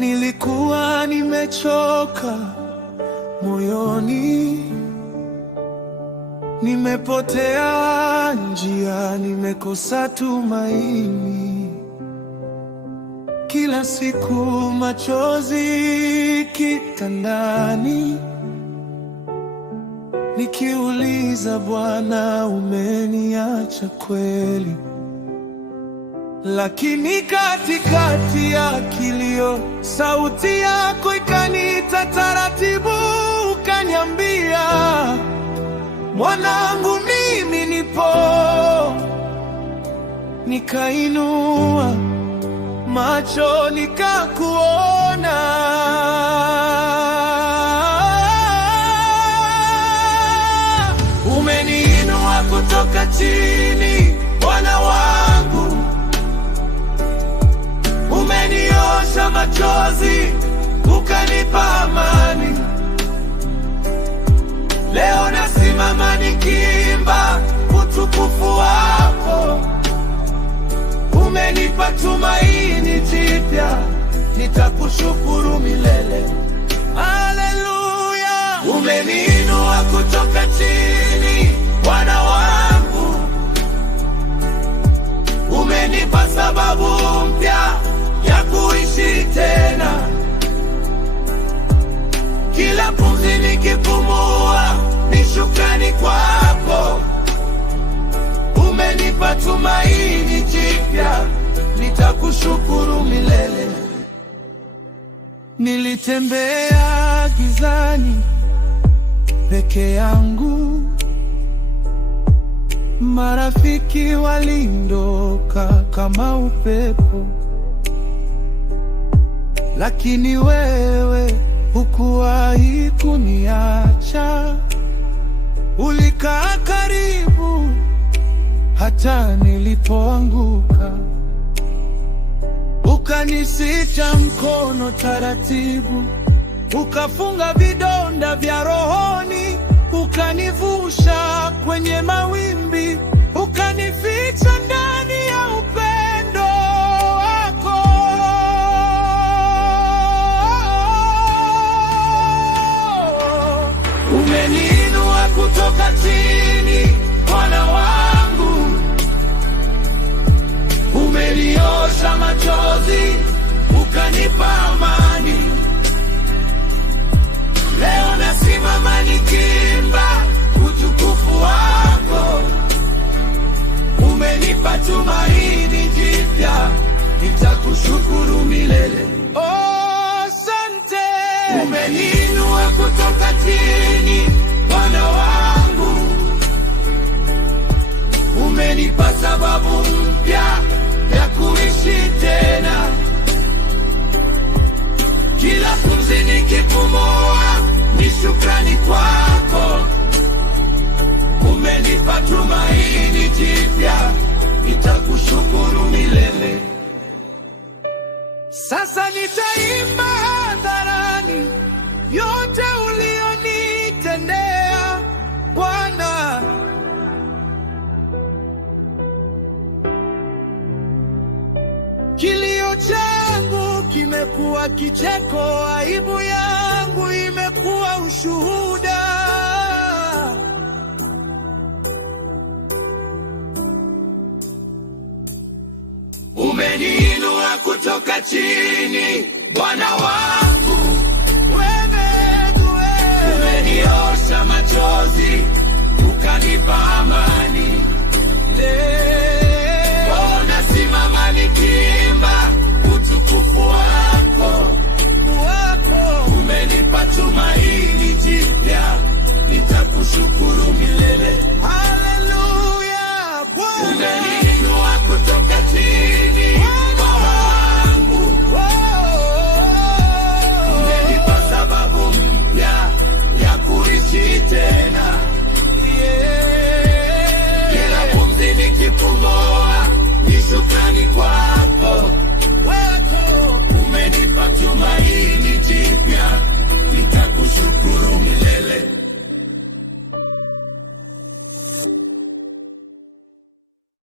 Nilikuwa nimechoka moyoni, nimepotea njia, nimekosa tumaini. Kila siku machozi kitandani, nikiuliza Bwana, umeniacha kweli? Lakini katikati ya kilio, sauti yako ikaniita taratibu, ukaniambia, mwanangu, mimi nipo. Nikainua macho nikakuona, umeniinua kutoka chini, Bwana wangu. Umeniosha machozi, ukanipa amani. Leo nasimama nikiimba utukufu wako. Umenipa tumaini jipya, nitakushukuru milele. Haleluya! Umeniinua kutoka chini, Bwana wangu. Umenipa sababu mpya ya kuishi tena. Kila pumzi nikipumua ni shukrani kwako. Umenipa tumaini jipya, nitakushukuru milele. Nilitembea gizani peke yangu, marafiki waliondoka kama upepo, lakini wewe hukuwahi kuniacha. Ulikaa karibu hata nilipoanguka, ukanishika mkono taratibu, ukafunga vidonda vya rohoni, ukanivusha kwenye mawimbi, ukanificha ndani ya upendo wako. Umeniinua kutoka chini, Bwana wangu. Umeniosha machozi, ukanipa amani. Leo nasimama nikiimba utukufu wako. Umenipa tumaini jipya, nitakushukuru milele. Oh, asante. Umeniinua kutoka chini, Bwana wangu. Umenipa sababu mpya ya kuishi tena. Kila pumzi nikipumua ni shukrani kwako. Umenipa tumaini jipya, nitakushukuru milele. Sasa nitaimba hadharani yote ulionitendea, Bwana. Kilio changu kimekuwa kicheko, aibu yangu imekuwa ushuhuda. Umeniinua kutoka chini, Bwana wangu. Umeniosha machozi, ukanipa amani. Leo nasimama nikiimba utukufu wako. Umenipa tumaini jipya, nitakushukuru milele. Haleluya! Umeniinua kutoka chini, Bwana wangu. Umenipa sababu mpya ya kuishi tena. Kila pumzi nikipumua ni shukrani